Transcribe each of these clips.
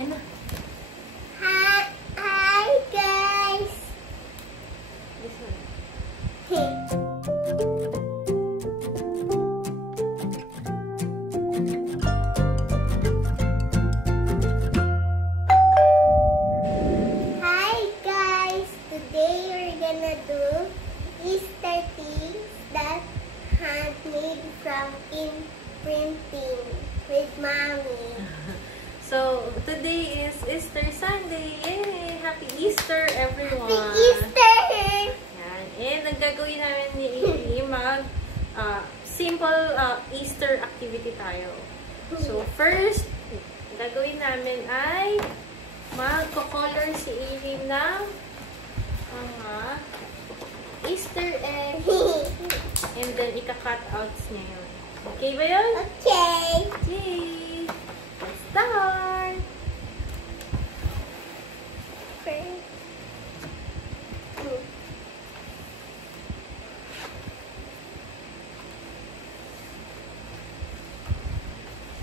Yan na. Hi guys! This one. Hey. Hi guys! Today we're gonna do Easter things that handmade from printing with Mommy. So, today is Easter Sunday. Yay! Happy Easter, everyone! Happy Easter! Yan. And ang gagawin namin ni Amy, simple Easter activity tayo. So, first, gagawin namin ay magko-color si Amy ng mga Easter egg. And then, ika-cutouts niya yun. Okay ba yun? Okay! Okay! Let's start! First.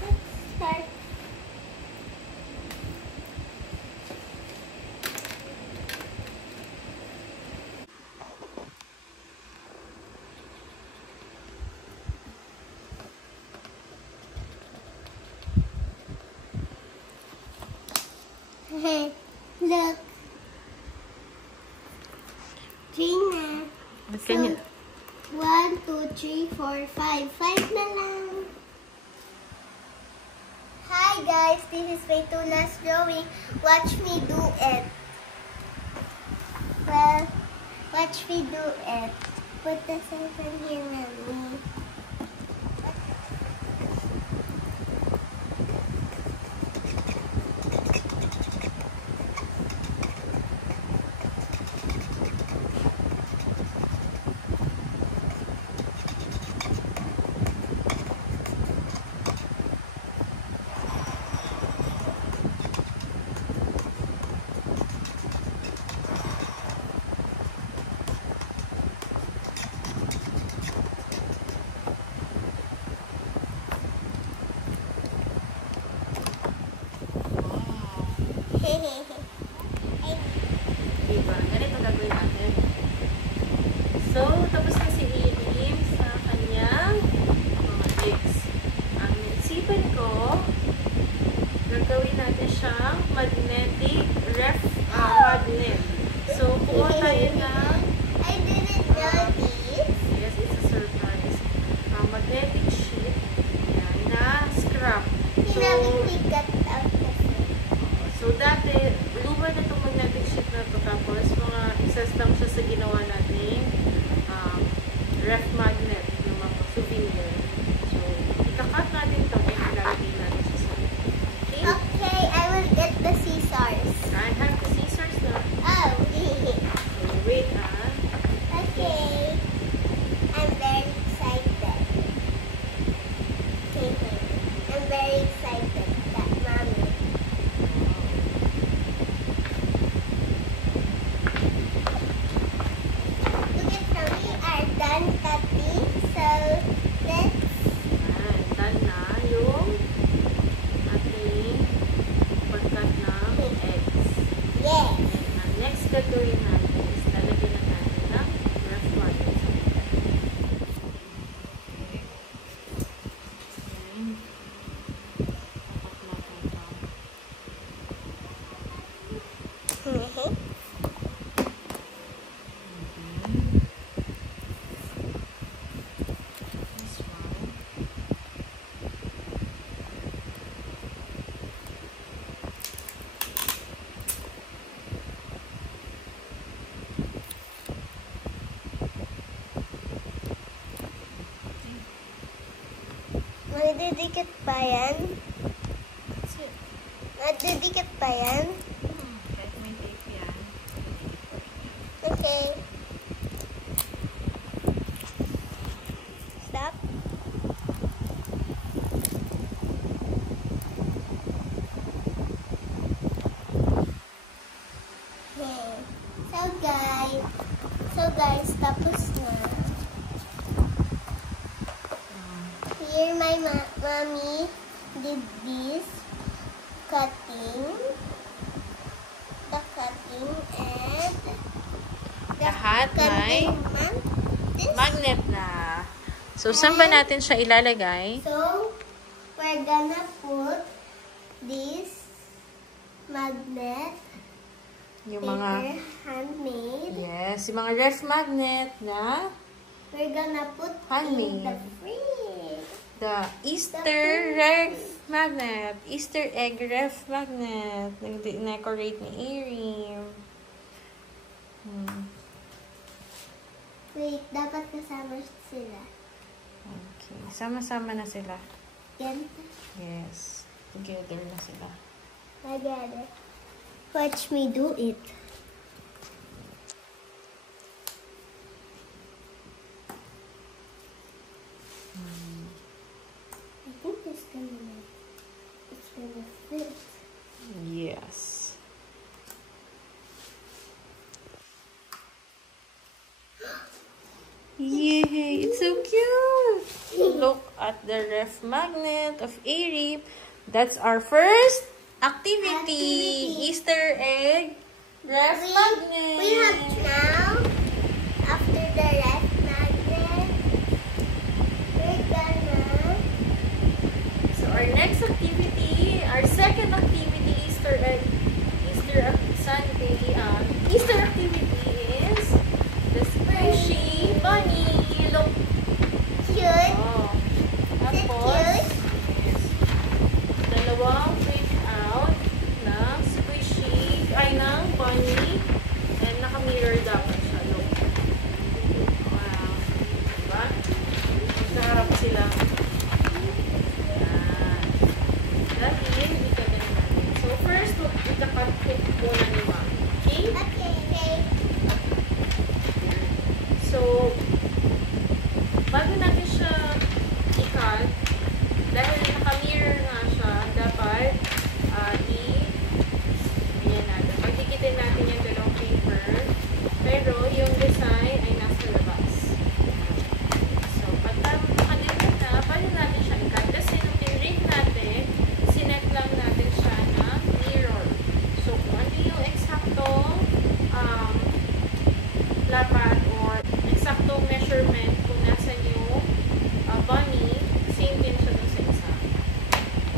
Let's start. Hey, look. Three na. Can you? 1, 2, 3, 4, 5. 5 na lang. Hi guys, this is Raytula's drawing. Watch me do it. Well, watch me do it. Put the center here, Mommy. Diba? Ganito gagawin natin. So, tapos na si Amy sa kanyang mga eggs. Ang isipan ko, gagawin natin siyang magnetic ref magnet. So, kuha tayo ng I didn't know this. yes, it's a surprise. Magnetic sheet yan, na scrap. So, We cut out the so dati, luma na itong magnetic sheet na ito. Tapos, mga isas lang siya sa ginawa nating ref magnet, yung mga souvenir. So, ikakat natin ito and ilalagay natin siya sa okay? Okay, I will get the scissors. I have the scissors na. Oh, So, wait okay. I'm very excited. I'm very excited that Mommy. Look at how we are done cutting. So let's Ayan, done na yung ating pagkat ng eggs. yes. And ang next gagawin natin is lalagyan na natin ng ref magnet. Ayan. Tapak natin ito. This one. Magdidikit pa yan? That's it. Magdidikit pa yan? Kahit may tape yan. Okay. Stop. Okay. So guys, tapos na. Here my mommy did this cutting. ay This. magnet na. So, saan ba natin siya ilalagay? So, we're gonna put this magnet, Yung mga, paper, handmade. yes, yung mga ref magnet na We're gonna put handmade. in the fridge. The Easter ref magnet. Easter egg ref magnet. Nag-decorate ni Erin. Wait, dapat kasama sila. Okay. Sama-sama na sila. Ganito. Yes. Together na sila. Together. Watch me do it. I think it's gonna fit. Yes. Yay! It's so cute! Look at the ref magnet of Erin. That's our first activity. Easter egg ref magnet. We have now, after the red magnet, we're gonna... So our next activity, our second activity, Easter Sunday, Easter activity is the squishy bunny. Look. Cute. Oh. Is it Tapos, cute? yes. Dalawang print out na squishy, ay ng bunny. And naka-mirror dapat siya. Look. Wow. Diba? Nakaharap sila. Yan. Dahil, ikagaling natin. So, first, ikakat muna ni Mom. Okay? Okay. So, bago natin siya i-cut, dahil naka-mirror nga siya, dapat ayan natin. Pagdikitin natin yung dalawang paper, pero yung design ay nasa labas. So, pagka nakalimutan na, paano natin siya i-cut? Kasi nung in-read natin, sinet lang natin siya na mirror. So, kung ano yung eksaktong lapat or eksaktong measurement kung nasan yung bunny, same din siya dun sa isa.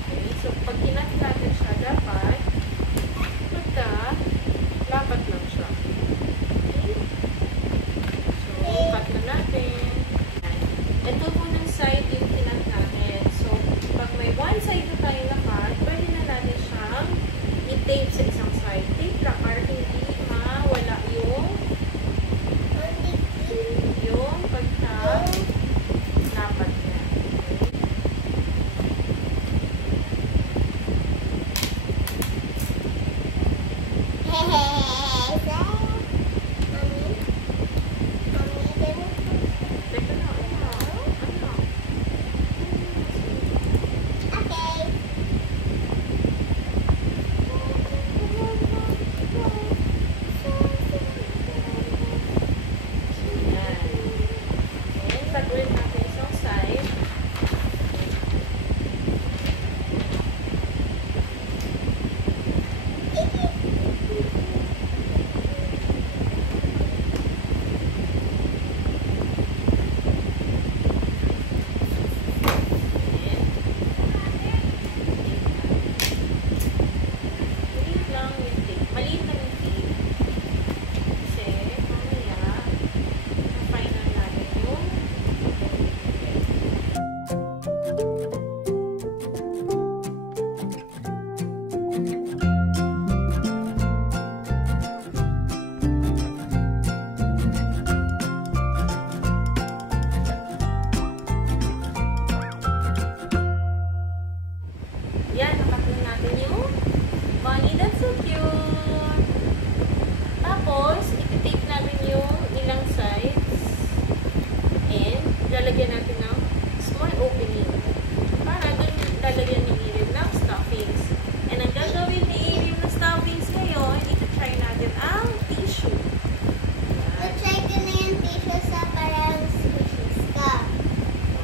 Okay? So, pag kinat natin siya, dapat pagka lapat lang siya. Okay? So, cut na natin. Ito munang side yung kinat natin. So, pag may one side na tayo na-cut, pwede na natin siyang i-tape sa isang side. Tape lang para hindi mawala yung pagka dapat niya. Teka na, ano? Yan. Okay, tag-ulit natin isang side. Maliit lang yung tape. Maliit lang yung tape. Kasi, mamaya, final natin yung yan, nakatin natin yung bunny. That's so cute! Tapos, iti-tape natin yung ilang sides and lalagyan natin ng small opening para dun lalagyan ni Erin ng stuffings. And ang gagawin ni Erin ng stuffings ngayon, iti-try natin ang tissue. Yan. Try ko na yung tissue sa parang squishies ka.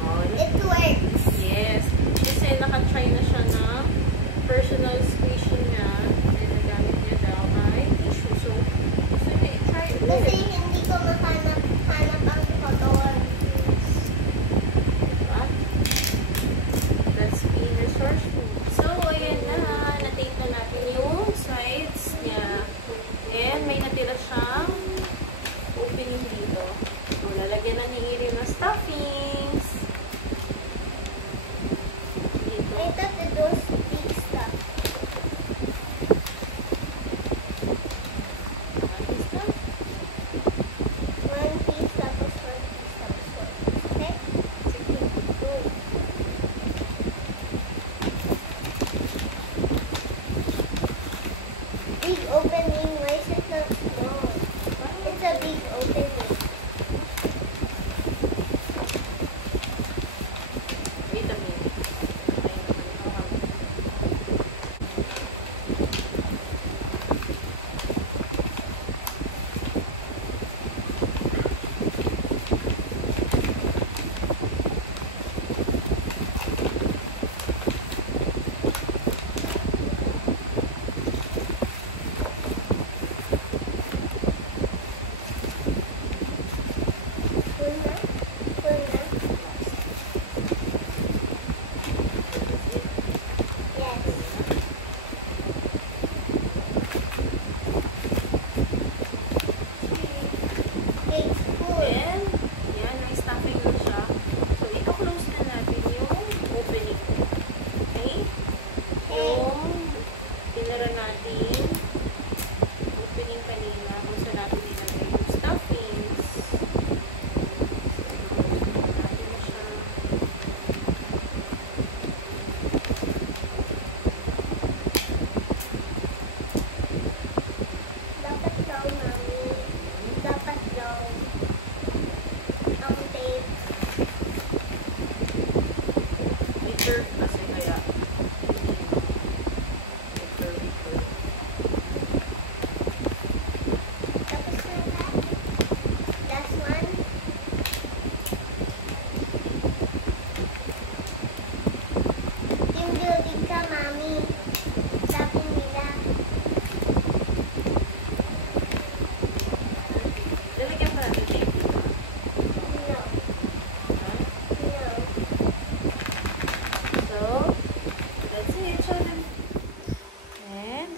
Oh, It works. yes. Kasi naka-try na siya ng personal squishy niya. And nagamit niya daw ay tissue. So, gusto niya i-try ulit. Kasi hindi ko mahanap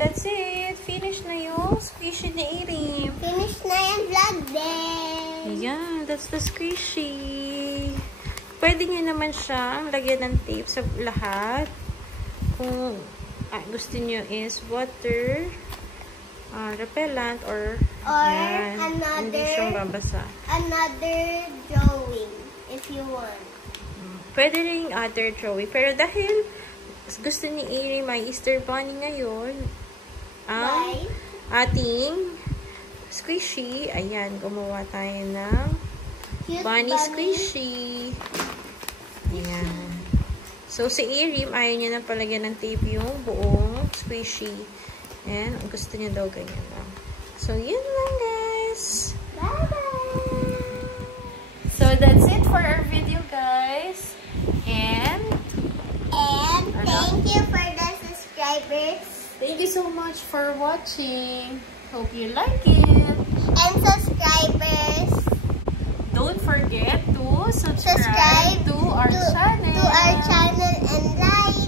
that's it. Finish na yung squishy ni Arim. Finish na yung vlog din. Ayan, that's the squishy. Pwede nyo naman siyang lagyan ng tape sa lahat. Kung gusto nyo is water, repellent, or yan, hindi siyang babasa. Another drawing if you want. Pwede rin other drawing. Pero dahil gusto ni Arim may Easter Bunny ngayon, ang ating squishy, ayan, gumawa tayo ng bunny squishy. Ayan. So, si Arim, ayaw niya na palagyan ng tape yung buong squishy. And, gusto niya daw ganyan lang. So, yun lang, guys. Bye-bye! So, that's it for our video, guys. And thank you for the subscribers. Thank you so much for watching. Hope you like it. And subscribers. Don't forget to subscribe to our channel. To our channel and like.